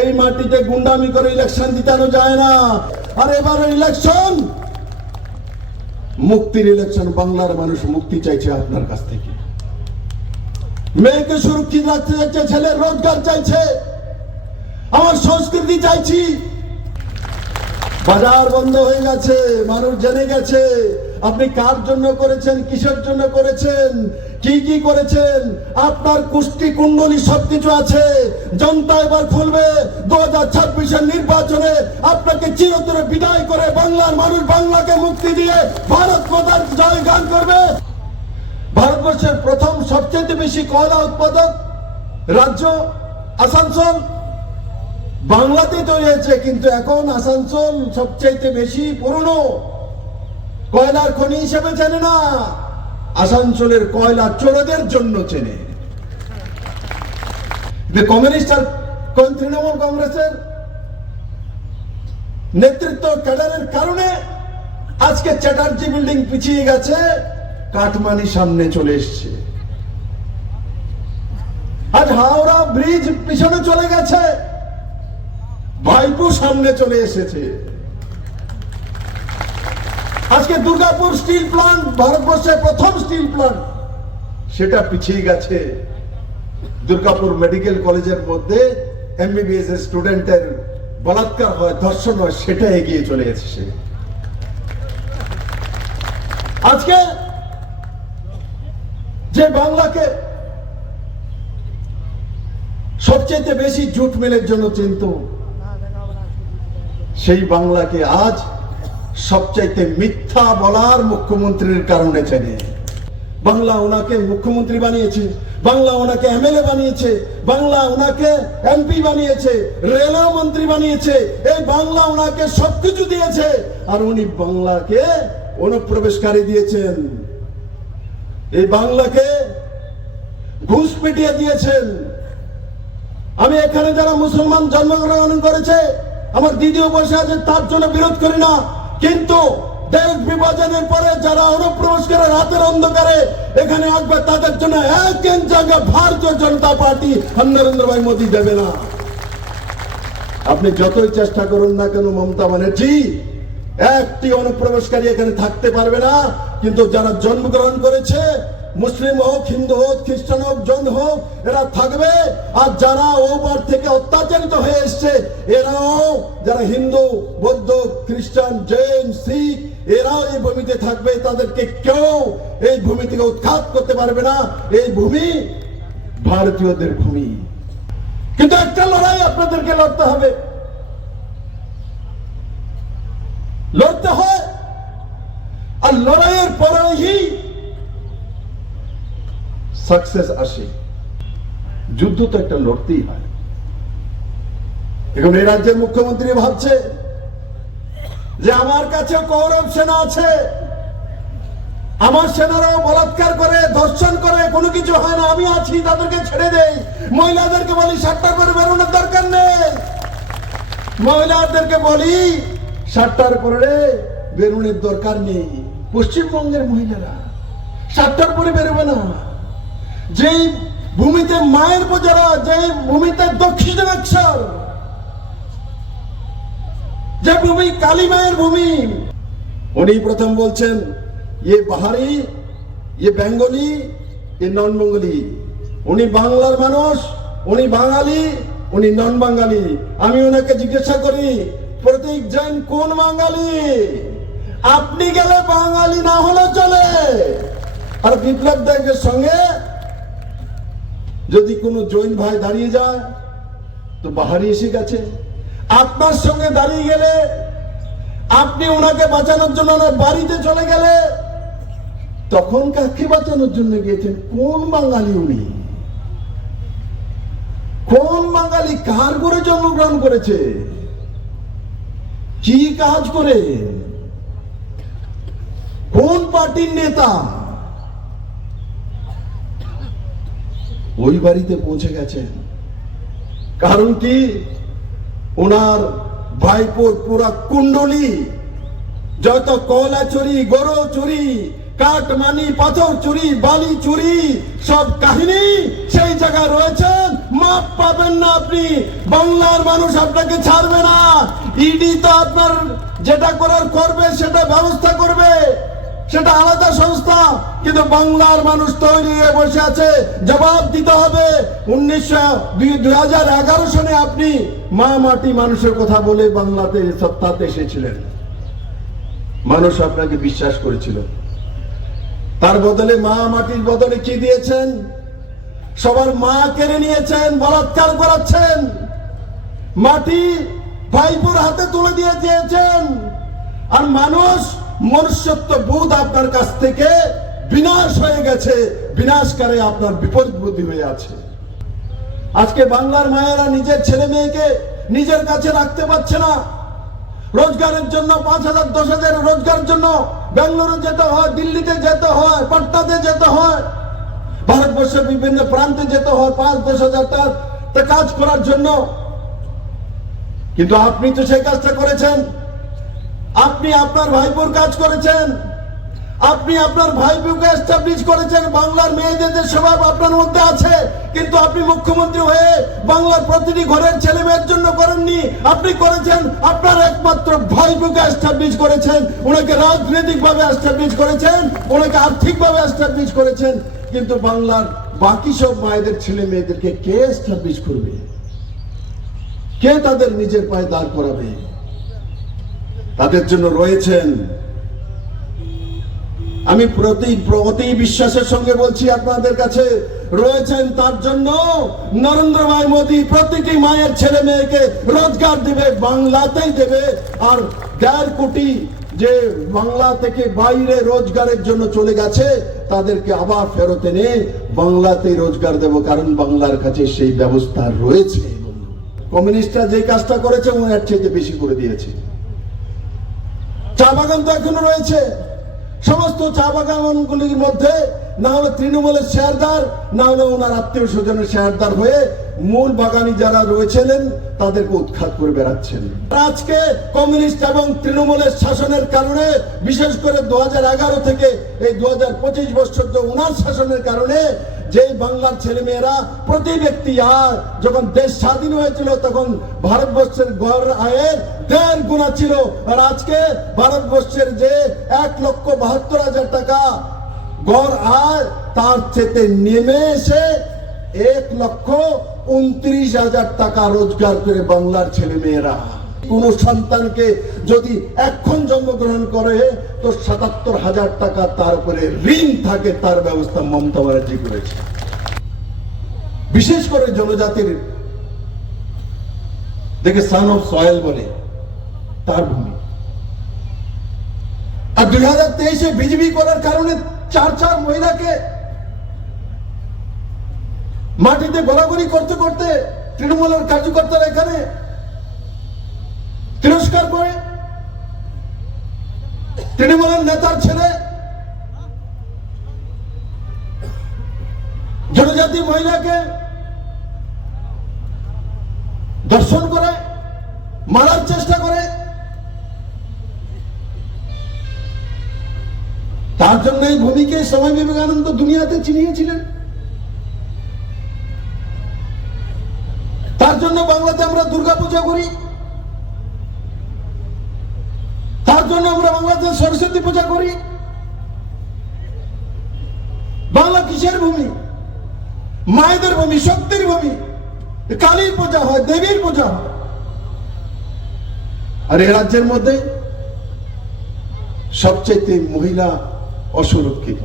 এই মাটিতে গুন্ডামি করে ইলেকশন জিতানো যায় না। আর এবার ইলেকশন মুক্তির ইলেকশন। বাংলার মানুষ মুক্তি চাইছে আপনার কাছ থেকে। মেয়েকে সুরক্ষিত রাখতে চাইছে, ছেলের রোজগার চাইছে, আমার সংস্কৃতি চাইছি। বাজার বন্ধ হয়ে গেছে, মানুষ জেনে গেছে আপনি কার জন্য করেছেন, কিসের জন্য করেছেন, কি কি করেছেন। আপনার কুষ্টি কুণ্ডলী সবকিছু আছে। জনতা এবার খুলবে 2026-এর নির্বাচনে আপনাকে চিরতরে বিদায় করে বাংলার মানুষ বাংলাকে মুক্তি দিয়ে ভারত মাতার জয় গান করবে। ভারতবর্ষের প্রথম সবচেয়ে বেশি কয়লা উৎপাদক রাজ্য আসানসোল বাংলাতে তৈরি হয়েছে, কিন্তু এখন আসানসোল সবচেয়ে বেশি পুরনো কয়লার খনি হিসেবে চেনে না, আসানসোলের কয়লা চোরদের জন্য চেনে। কমিউনিস্ট আর তৃণমূল কংগ্রেসের নেতৃত্ব ক্যাডারের কারণে আজকে চ্যাটার্জি বিল্ডিং পিছিয়ে গেছে, কাটমানি সামনে চলে এসছে। আজ হাওড়া ব্রিজ পিছনে চলে গেছে, ভাইপো সামনে চলে এসেছে। আজকে দুর্গাপুর স্টিল প্লান্ট, ভারতবর্ষের প্রথম স্টিল প্লান্ট, সেটা পিছিয়ে গেছে। দুর্গাপুর মেডিকেল কলেজের মধ্যে এমবিবিএস এর স্টুডেন্টের বলাৎকার হয়, ধর্ষণ হয়, সেটা এগিয়ে চলে এসেছে। আজকে যে বাংলাকে সবচেয়ে বেশি জুট মিলের জন্য চিনত, সেই বাংলাকে আজ সবচাইতে মিথ্যা বলার মুখ্যমন্ত্রীর কারণে চেনে। বাংলা ওনাকে মুখ্যমন্ত্রী বানিয়েছে, বাংলা ওনাকে এমএলএ বানিয়েছে, বাংলা ওনাকে এমপি বানিয়েছে, রেলওয়ে মন্ত্রী বানিয়েছে। এই বাংলা ওনাকে সবকিছু দিয়েছে, আর উনি বাংলাকে অনুপ্রবেশকারী দিয়েছেন। এই বাংলাকে ঘুষ পিটিয়ে দিয়েছেন। আমি এখানে যারা মুসলমান জন্মগ্রহণ করেছে, আমার দিদিও বসে আছে, তার জন্য বিরোধ করি না, কিন্তু দেশ বিভাজনের পরে যারা অনুপ্রবেশ করে রাতের অন্ধকারে এখানে আসবে, তাদের জন্য এক ইঞ্চ জায়গা ভারতীয় জনতা পার্টি আর নরেন্দ্র ভাই মোদী দেবে না। আপনি যতই চেষ্টা করুন না কেন মমতা ব্যানার্জি, একটি অনুপ্রবেশকারী এখানে থাকতে পারবে না। কিন্তু যারা জন্মগ্রহণ করেছে, মুসলিম হোক, হিন্দু হোক, খ্রিস্টান হোক, জৈন হোক, এরা থাকবে। আর যারা ওপার থেকে অত্যাচারিত হয়ে এসছে, এরাও যারা হিন্দু, বৌদ্ধ, খ্রিস্টান, জৈন, শিখ, এরাও এই ভূমিতে থাকবে। তাদেরকে কেউ এই ভূমি থেকে উৎখাত করতে পারবে না। এই ভূমি ভারতীয়দের ভূমি। কিন্তু একটা লড়াই আপনাদেরকে লড়তে হবে, লড়তে হয়। আর লড়াইয়ের পরেই সাকসেস আসে। যুদ্ধ তো একটা লড়তেই হয়। এখন এই রাজ্যের মুখ্যমন্ত্রী ভাবছে যে আমার কাছে কৌরব সেনা আছে, আমার সেনারাও বলাৎকার করে, ধর্ষণ করে, কোনো কিছু হয় না, আমি আছি, তাদেরকে ছেড়ে দেই। মহিলাদেরকে বলি 7টার পরে বেরোনোর দরকার নেই, মহিলাদেরকে বলি 7টার পরে বেরোনোর দরকার নেই। পশ্চিমবঙ্গের মহিলারা 7টার পরে বেরোবে না। যেই ভূমিতে মায়ের প্রজারা, যেই ভূমিতে দক্ষিণেশ্বর, যে ভূমি কালী মায়ের ভূমি, উনি প্রথম বলছেন ये বাহারি, ये বেঙ্গলি, ये নন বেঙ্গলি। উনি বাংলার মানুষ, উনি বাঙালি, উনি নন বাঙালি। আমি ওনাকে জিজ্ঞাসা করি, প্রতীক জৈন কোন বাঙালি? আপনি গেলে বাঙালি না হলে চলে। আর বিপ্লব দেবের সঙ্গে যদি কোনো জৈন ভাই দাঁড়িয়ে যায় তো বাহারি এসে গেছে। আপনার সঙ্গে দাঁড়িয়ে গেলে, আপনি ওনাকে বাঁচানোর জন্য ওনার বাড়িতে চলে গেলে, তখন কাকে বাঁচানোর জন্য গিয়েছেন? কোন বাঙালি উনি? কোন বাঙালি? কার করে জন্মগ্রহণ করেছে? কি কাজ করে? কোন পার্টির নেতা? ওই বাড়িতে পৌঁছে গেছেন। কারণ কি? ওনার ভাইপোর পুরা কুণ্ডলী, যত কয়লা চুরি, গরু চুরি, কাটমানি, পাথর চুরি, বালি চুরি, সব কাহিনী সেই জায়গায় রয়েছেন। মাপ পাবেন না আপনি, বাংলার মানুষ আপনাকে ছাড়বে না। ইডি তো আপনার যেটা করার করবে, সেটা ব্যবস্থা করবে, সেটা আলাদা সংস্থা, কিন্তু বাংলার মানুষ তৈরি হয়ে বসে আছে, জবাব দিতে হবে। 2011 সনে আপনি মা মাটি মানুষের কথা বলে বাংলাতে সত্তাতে এসেছিলেন, মানুষ আপনাকে বিশ্বাস করেছিল। তার বদলে মা মাটির বদলে কি দিয়েছেন? সবার মা কেড়ে নিয়েছেন, বলাৎকার করাচ্ছেন, মাটি ভাইপুর হাতে তুলে দিয়ে দিয়েছেন। আর মানুষ মনুষ্যত্ব বোধ আপনার কাছ থেকে বিনাশ হয়ে গেছে, বিনাশকারে আপনার বিপরীত বুদ্ধি হয়ে আছে। আজকে বাংলার মায়েরা নিজের ছেলে মেয়েকে নিজের কাছে রাখতে পারছে না। রোজগারের জন্য 5,000 10,000 রোজগারের জন্য বেঙ্গালুরু যেতে হয়, দিল্লিতে যেতে হয়, পাটনাতে যেতে হয়, ভারতবর্ষের বিভিন্ন প্রান্তে যেতে হয় 5-10 হাজার টাকা কাজ করার জন্য। কিন্তু আপনি তো সেই কাজটা করেছেন। আপনি আপনার ভাইপোর কাজ করেছেন, আপনি আপনার ভাইপোকে এস্টাবলিশ করেছেন। বাংলার মেয়েদের যে স্বভাব আপনার মধ্যে আছে, কিন্তু আপনি মুখ্যমন্ত্রী হয়ে বাংলার প্রতিটি ঘরের ছেলে মেয়ের জন্য করেননি। আপনি করেছেন আপনার একমাত্র ভাইপোকে এস্টাবলিশ করেছেন, ওনাকে রাজনৈতিক ভাবে এস্টাবলিশ করেছেন, ওনাকে আর্থিক ভাবে এস্টাবলিশ করেছেন। কিন্তু বাংলার বাকি সব মায়েদের ছেলে মেয়েদেরকে কে এস্টাবলিশ করবে? কে তাদের নিজের পায়ে দাঁড় করাবে? তাদের জন্য রয়েছেন, আমি প্রতি বিশ্বাসের সঙ্গে বলছি আপনাদের কাছে, রয়েছেন তার জন্য নরেন্দ্র ভাই মোদী প্রতিটি মায়ের ছেলে মেয়েকে রোজগার দেবে, বাংলাতেই দেবে। আর 1.5 কোটি যে বাংলা থেকে বাইরে রোজগারের জন্য চলে গেছে, তাদেরকে আবার ফেরত এনে বাংলাতেই রোজগার দেব, কারণ বাংলার কাছে সেই ব্যবস্থা রয়েছে। কমিউনিস্টরা যে কাজটা করেছে, ওনার চেয়ে বেশি করে দিয়েছে। চা বাগান তো এখনো রয়েছে। সমস্ত চা বাগানগুলির মধ্যে না হলে তৃণমূলের শেয়ারদার, না হলে ওনার আত্মীয় স্বজনের শেয়ারদার হয়ে মূল বাগানি যারা রয়েছিলেন তাদেরকে উৎখাত করে বেড়াচ্ছেন। আজকে কমিউনিস্ট এবং তৃণমূলের শাসনের কারণে, বিশেষ করে 2011 থেকে এই 2025 বছর ওনার শাসনের কারণে, যে বাংলার ছেলে মেয়েরা প্রতি ব্যক্তি, আর যখন দেশ স্বাধীন হয়েছিল তখন ভারতবর্ষের গড় আয়ের 1.5 গুণা ছিল। আর আজকে ভারতবর্ষের যে 1,72,000 টাকা গড় আয়, তার চেয়ে নেমে এসে 1,29,000 টাকা রোজগার করে বাংলার ছেলে মেয়েরা। কোন সন্তানকে যদি এখন জন্মগ্রহণ করে তো 77,000 টাকা তার উপরে ঋণ থাকে, তার ব্যবস্থা মমতা ব্যানার্জি করেছে। বিশেষ করে জনজাতির দেখে সান অফ সয়েল বলে, তার ভূমি। আর 2023-এ বিজেপি করার কারণে 4 মহিলাকে মাটিতে গড়াগড়ি করতে করতে তৃণমূলের কার্যকর্তারা এখানে তিরস্কার করে। তৃণমূলের নেতার ছেলে জনজাতি মহিলাকে দর্শন করে, মারার চেষ্টা করে। তার জন্য এই ভূমিকে স্বামী বিবেকানন্দ দুনিয়াতে চিনিয়েছিলেন। তার জন্য বাংলাতে আমরা দুর্গাপূজা করি, তার জন্য আমরা বাংলাদেশ সরস্বতী পূজা করি। বাংলা কিসের ভূমি? মায়েদের ভূমি, শক্তির ভূমি। কালীর পূজা হয়, দেবীর পূজা হয়। আর এই রাজ্যের মধ্যে সবচেয়ে মহিলা অসুরক্ষিত।